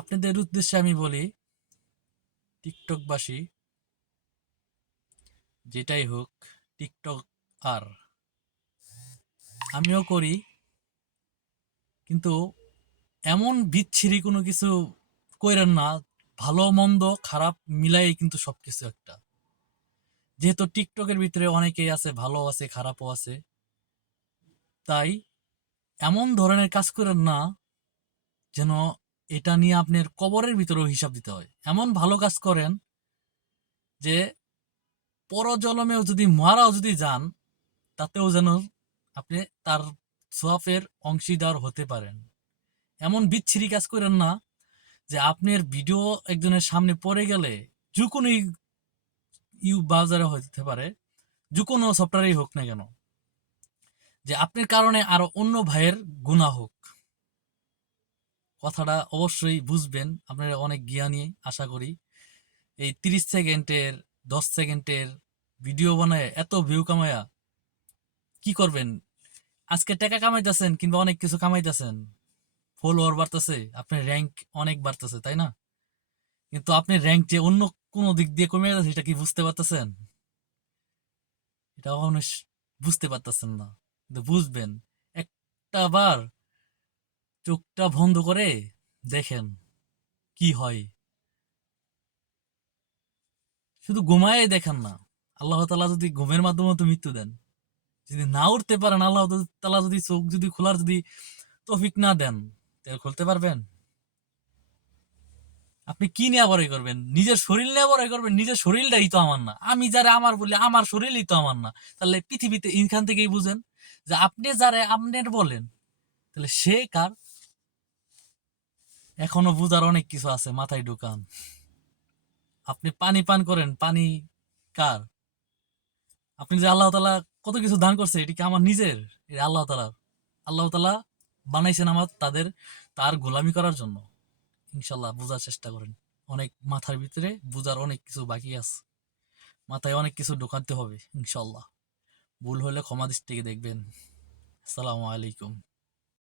আপনাদের উদ্দেশ্যে আমি বলি, টিকটকবাসী যেটাই হোক, টিকটক আর আমিও করি, কিন্তু এমন বিচ্ছিরি কোনো কিছু কইরেন না। ভালো মন্দ খারাপ মিলাই কিন্তু সবকিছু একটা। যেহেতু টিকটকের ভিতরে অনেকেই আছে, ভালো আছে খারাপও আছে, তাই এমন ধরনের কাজ করেন না যেন এটা নিয়ে আপনার কবরের ভিতরেও হিসাব দিতে হয়। এমন ভালো কাজ করেন যে পরজন্মেও যদি মারাও যদি যান, তাতেও যেন আপনি তার সোয়াবের অংশীদার হতে পারেন। এমন বিচ্ছিরি কাজ করেন না যে আপনার ভিডিও একজনের সামনে পড়ে গেলে, যে কোনো ব্রাউজারে হতে পারে, যে কোনো সফটওয়্যারেই হোক না কেন, যে আপনার কারণে আরো অন্য ভাইয়ের গুনাহ হোক। কথাটা অবশ্যই বুঝবেন, আপনারা অনেক জ্ঞানী আশা করি। এই 30 সেকেন্ডের 10 সেকেন্ডের ভিডিও বানায় এত ভিউ কামায়া কি করবেন? আজকে টাকা কামাইতেছেন কিংবা অনেক কিছু কামাইতেছেন, ফলোয়ার বাড়তেছে, আপনার র্যাঙ্ক অনেক বাড়তেছে, তাই না? কিন্তু আপনি র্যাঙ্ক যে অন্য কোনো দিক দিয়ে কমে যাচ্ছে, এটা কি বুঝতে পারতেছেন? এটা কখনো বুঝতে পারতেছেন না, কিন্তু বুঝবেন। একটা বার চোখটা বন্ধ করে দেখেন কি হয়। শুধু ঘুমায় দেখেন না, আল্লাহ তাআলা যদি ঘুমের মাধ্যমে তো মৃত্যু দেন, যদি না উঠতে পারেন, আল্লাহ তাআলা যদি চোখ যদি খোলার যদি তৌফিক না দেন, তাহলে খুলতে পারবেন? আপনি কি নিয়ে বড়াই করবেন? নিজের শরীর নিয়ে বড়াই করবেন? নিজের শরীরটাই তো আমার না। আমি যারা আমার বলি, আমার শরীরই তো আমার না। তাহলে পৃথিবীতে এইখান থেকেই বুঝেন যে আপনি যারা আপনার বলেন, তাহলে সে কার? এখনো বুঝার অনেক কিছু আছে, মাথায় ঢুকান। আপনি পানি পান করেন, পানি কার? আপনি যে আল্লাহ তাআলা কত কিছু দান করছে, এটি কি আমার নিজের? এটা আল্লাহ তাআলার। আল্লাহ তাআলা বানাইছেন আমার তার গোলামি করার জন্য। ইনশাল্লাহ বুঝার চেষ্টা করেন। অনেক মাথার ভিতরে বুঝার অনেক কিছু বাকি আছে, মাথায় অনেক কিছু ঢোকাতে হবে ইনশাল্লাহ। ভুল হলে ক্ষমা দৃষ্টিতে দেখবেন। আসসালামু আলাইকুম।